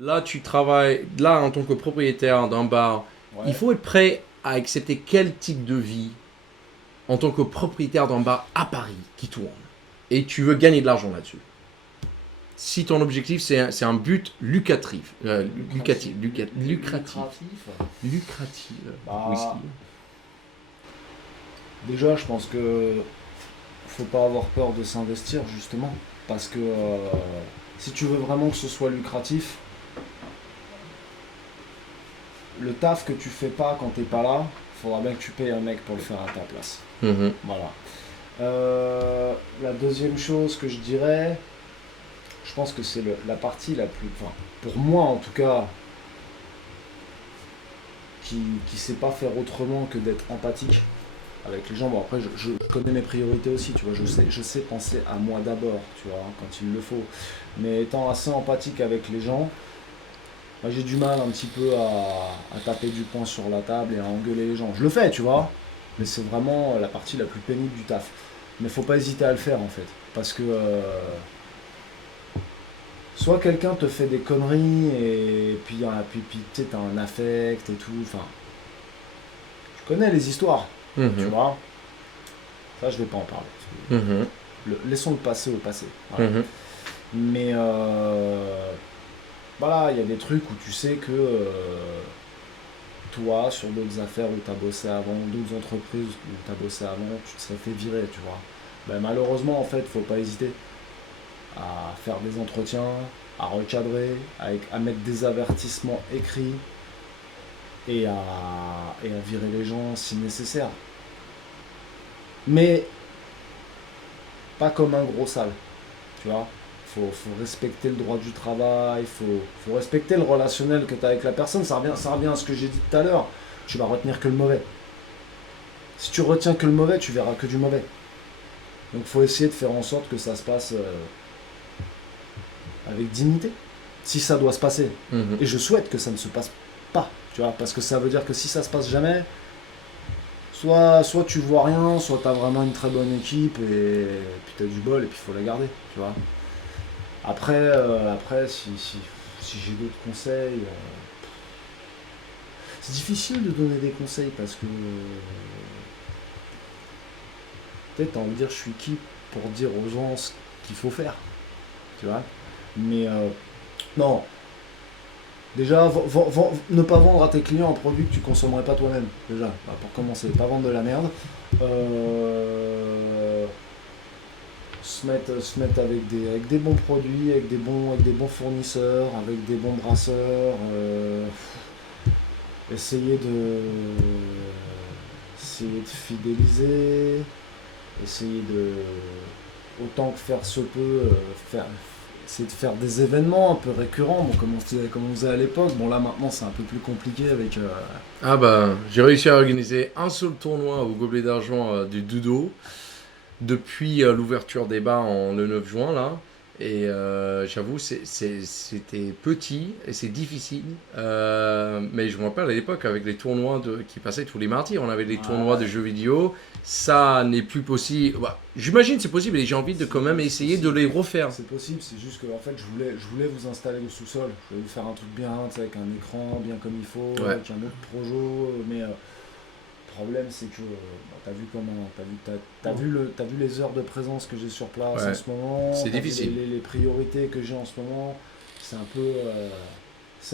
Là, tu travailles, là, en tant que propriétaire d'un bar, il Ouais. faut être prêt à accepter quel type de vie en tant que propriétaire d'un bar à Paris qui tourne. Et tu veux gagner de l'argent là-dessus. Si ton objectif, c'est un but lucratif, lucratif, lucratif, Lucratif. lucratif, whisky. Bah, déjà, je pense que faut pas avoir peur de s'investir justement, parce que si tu veux vraiment que ce soit lucratif, le taf que tu fais pas quand t'es pas là, faudra bien que tu payes un mec pour le faire à ta place. Mhm. Voilà. La deuxième chose que je dirais, je pense que c'est la partie la plus, enfin, pour moi en tout cas, qui sait pas faire autrement que d'être empathique avec les gens. Bon, après, je connais mes priorités aussi, tu vois, je sais penser à moi d'abord, tu vois, quand il le faut. Mais étant assez empathique avec les gens, moi, j'ai du mal un petit peu à taper du poing sur la table et à engueuler les gens. Je le fais, tu vois, mais c'est vraiment la partie la plus pénible du taf. Mais faut pas hésiter à le faire en fait, parce que soit quelqu'un te fait des conneries et puis tu sais, t'as un affect et tout, enfin, je connais les histoires, tu Mhm. vois. Ça, je vais pas en parler. Mhm. Laissons le passé au passé. Voilà. Mhm. Mais voilà, il y a des trucs où tu sais que toi, sur d'autres affaires où tu as bossé avant, d'autres entreprises où tu as bossé avant, tu te serais fait virer, tu vois. Ben, malheureusement, en fait, faut pas hésiter à faire des entretiens, à recadrer, à mettre des avertissements écrits et à virer les gens si nécessaire. Mais pas comme un gros sale, tu vois. Faut respecter le droit du travail, faut respecter le relationnel que tu as avec la personne. Ça revient à ce que j'ai dit tout à l'heure. Tu vas retenir que le mauvais. Si tu retiens que le mauvais, tu verras que du mauvais. Donc faut essayer de faire en sorte que ça se passe avec dignité. Si ça doit se passer. Mhm. Et je souhaite que ça ne se passe pas. Tu vois, parce que ça veut dire que si ça se passe jamais, soit tu vois rien, soit tu as vraiment une très bonne équipe et puis tu as du bol et puis il faut la garder. Tu vois. Après si j'ai d'autres conseils, c'est difficile de donner des conseils parce que peut-être t'as envie de dire je suis qui pour dire aux gens ce qu'il faut faire, tu vois. Mais non, déjà ne pas vendre à tes clients un produit que tu consommerais pas toi-même. Déjà, bah, pour commencer, pas vendre de la merde. Euh, se mettre avec des bons produits, avec des bons fournisseurs, avec des bons brasseurs. Essayer essayer de fidéliser, essayer de, autant que faire se peut, essayer de faire des événements un peu récurrents, bon, comme on faisait à l'époque. Bon, là maintenant c'est un peu plus compliqué avec. Ah bah, j'ai réussi à organiser un seul tournoi au gobelet d'argent du Dudo depuis l'ouverture des bars le 9 juin là. Et j'avoue, c'était petit et c'est difficile. Mais je me rappelle à l'époque avec les tournois qui passaient tous les mardis, on avait des tournois de Ouais, jeux vidéo. Ça n'est plus possible. Bah, j'imagine c'est possible et j'ai envie de quand même c'est essayer de possible. les refaire. C'est possible, c'est juste que en fait je voulais vous installer au sous-sol. Je voulais vous faire un truc bien, tu sais, avec un écran bien comme il faut, Ouais. avec un autre projo, mais le problème, c'est que t'as vu comment, t'as vu les heures de présence que j'ai sur place en Ouais. ce moment, C'est t'as vu difficile. les priorités que j'ai en ce moment. C'est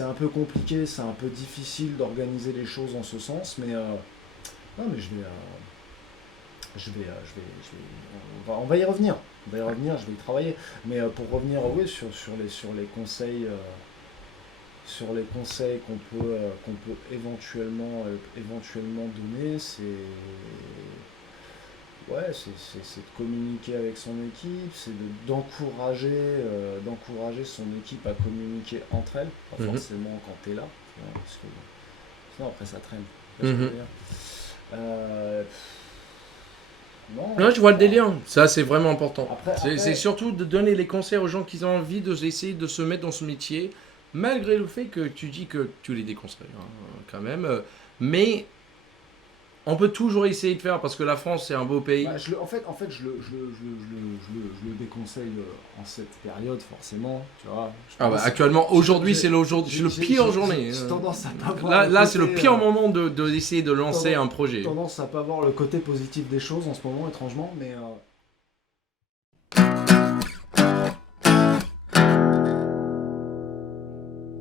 un peu compliqué, c'est un peu difficile d'organiser les choses en ce sens, mais non, mais on va y revenir. On va y revenir, je vais y travailler. Mais pour revenir, oui, sur les conseils qu'on peut éventuellement donner, c'est de communiquer avec son équipe, d'encourager son équipe à communiquer entre elles, pas Mhm. forcément quand tu es là, tu vois, parce que sinon après ça traîne. Tu vois ce que je Mhm. veux dire. Euh, non, Là, je vois le voilà. délire. Ça, c'est vraiment important. C'est Après, surtout de donner les conseils aux gens qui ont envie d'essayer de se mettre dans ce métier, malgré le fait que tu dis que tu les déconseilles, hein, quand même. Mais On peut toujours essayer de faire parce que la France, c'est un beau pays. Bah, en fait, je le déconseille en cette période, forcément. Tu vois, Actuellement, aujourd'hui, c'est le pire journée. J'ai tendance à pas voir Là, c'est le pire moment d'essayer de lancer un projet. Tendance à pas voir le côté positif des choses en ce moment, étrangement, mais